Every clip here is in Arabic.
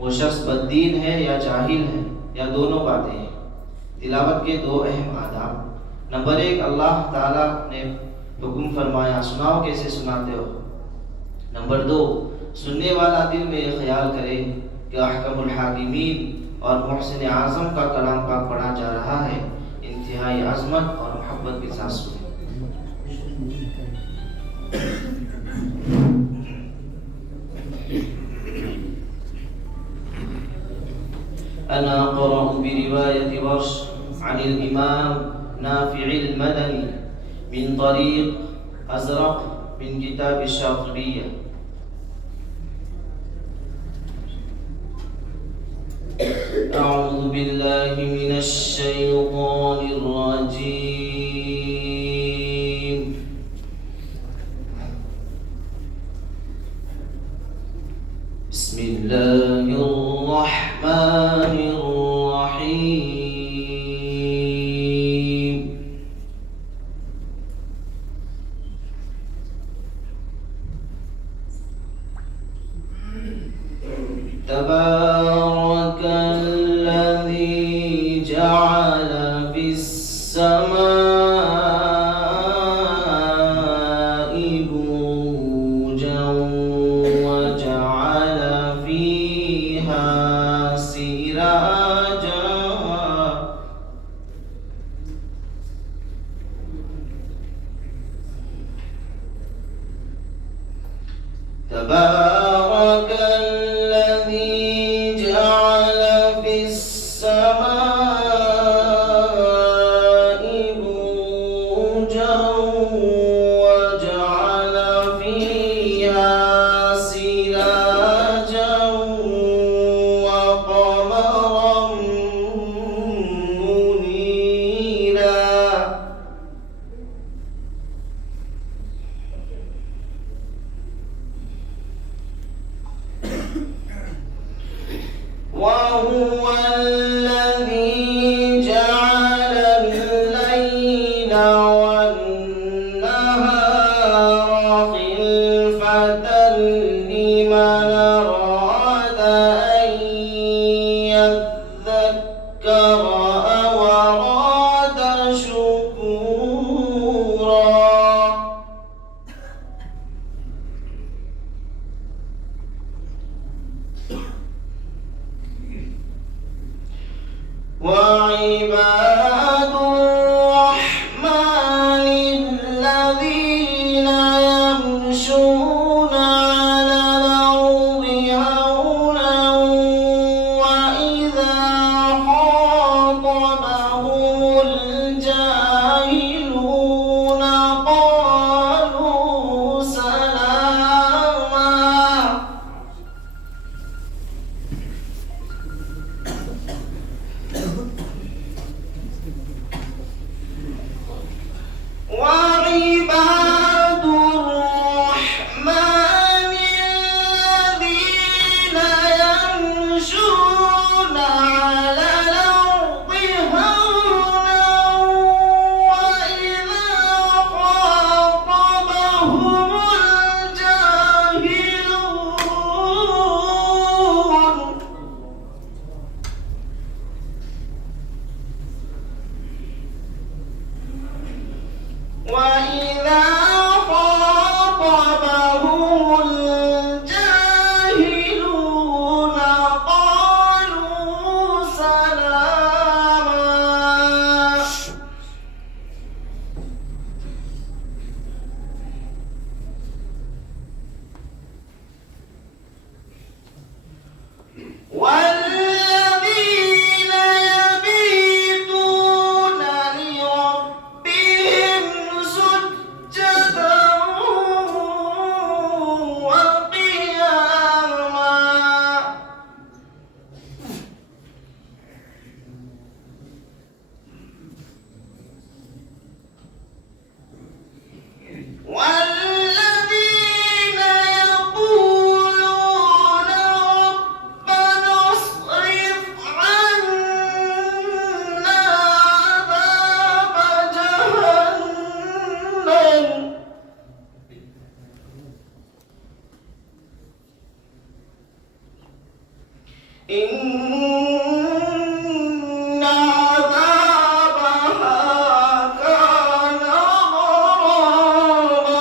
वो शख्स बद्दीन है या जाहिल है या दोनों बातें हैं। तिलावत के दो अहम आदाब। नंबर 1, अल्लाह ताला ने हुक्म फरमाया, सुनाओ कैसे सुनाते हो। नंबर 2, सुनने वाला दिल में ये ख्याल करे कि अहकमुल हाकिमीन और मुहसिन आज़म का कलाम पाक पढ़ा जा रहा है। इंतहाई अज़मत और मोहब्बत के साथ सुने। अना क़रअ बिरिवायत वर्श अनिल इमाम नाफ़ि'ल मदनी मिन तरीक़ अज़रक़ मिन किताब शातिबिय्या। अऊज़ु बिल्लाहि मिनश शैतानिर रजीम। बिस्मिल्लाहिर रहमानिर रहीम। तबारकल्लज़ी जअल फिस्समाइ बुरूजन वजअल फीहा सिराजन। तबारकल्लज़ी जअल फिस्समाइ बुरूजन वजअल फीहा सिराजन वक़मरन मुनीरा। وهو الذي جعل الليل والنهار خلفة لمن أراد أن يذكر أو أراد شكورا. وعباد الرحمن الذين يمشون على الأرض هونا وإذا خاطبهم الجاهلون قالوا سلاما. وعباد الرحمن الذين يمشون على الأرض هونا وإذا خاطبهم الجاهلون وإذا خاطبهم الجاهلون قالوا إن عذابها كان غراما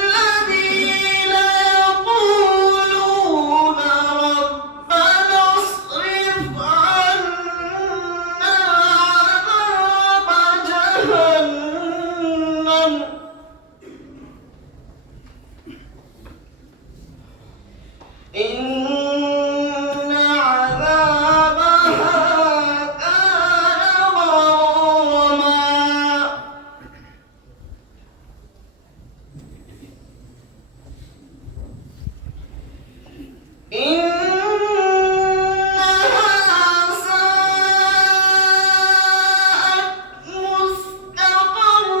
والذين يقولون ربنا اصرف عنا عذاب جهنم إن عذابها كان غراما إنها ساءت مستقرا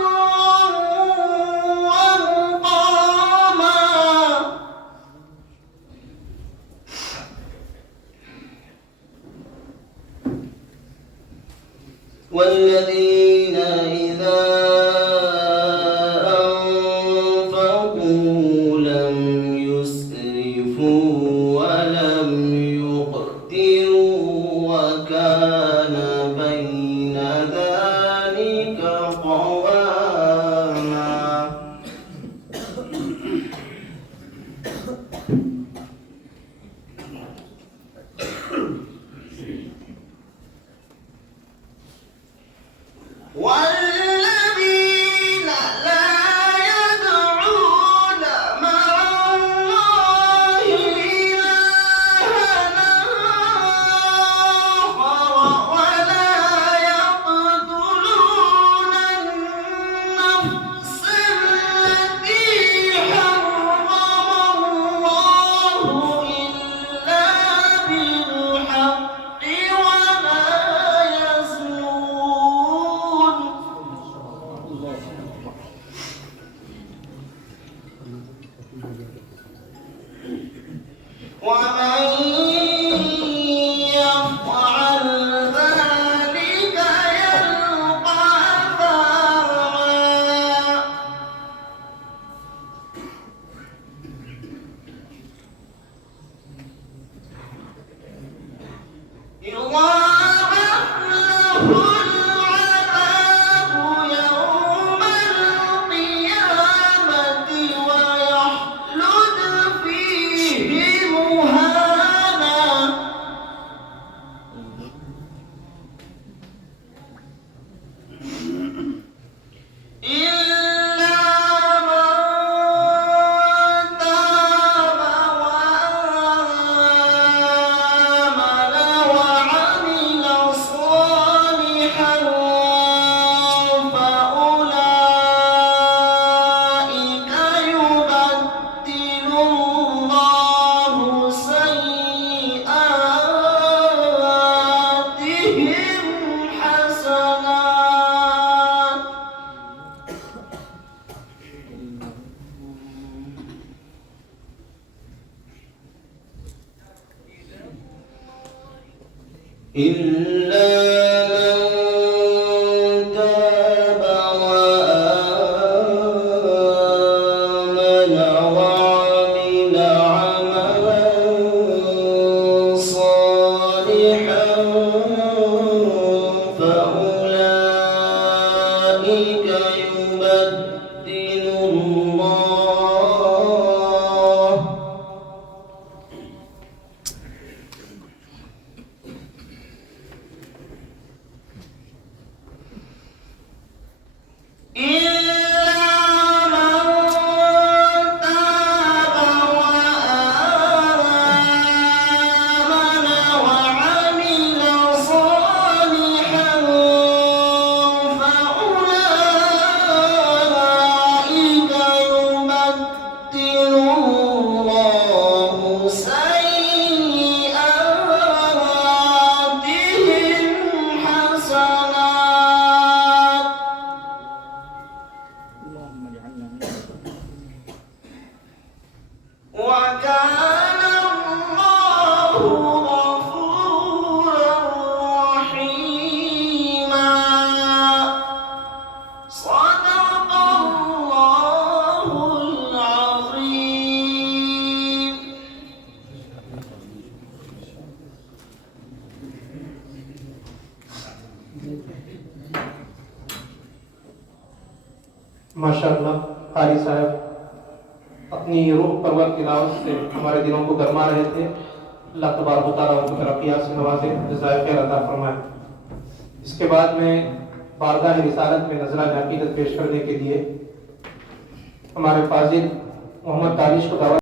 ومقاما والذين إذا أنفقوا لم يسرفوا ولم يقتروا وكان بين ذلك قواما والذين لا يدعون مع الله إلها آخر ولا يقتلون النفس التي حرم الله إلا بالحق ولا يزنون ومن يفعل ذلك يلقى أثاما يضاعف له العذاب يوم القيامة ويخلد فيه مهانا إلا من تاب وآمن وعمل صالحا فأولئك يبدل الله سيئاتهم حسنات إلا من تاب وآمن وعمل عملا صالحا فأولئك يبدل الله إلا من تاب وآمن وعمل माशाअल्लाह कारी साहब अपनी रूह परवर तिलावत से हमारे दिलों को गरमा रहे थे। अल्लाह तबारक व तआला उनको तरक्कियात से नवाजे, जज़ाए खैर अता फरमाए। इसके बाद में बारगाह रिसालत में नज़रान अक़ीदत पेश करने के लिए हमारे फाजिल मोहम्मद दानिश को दावत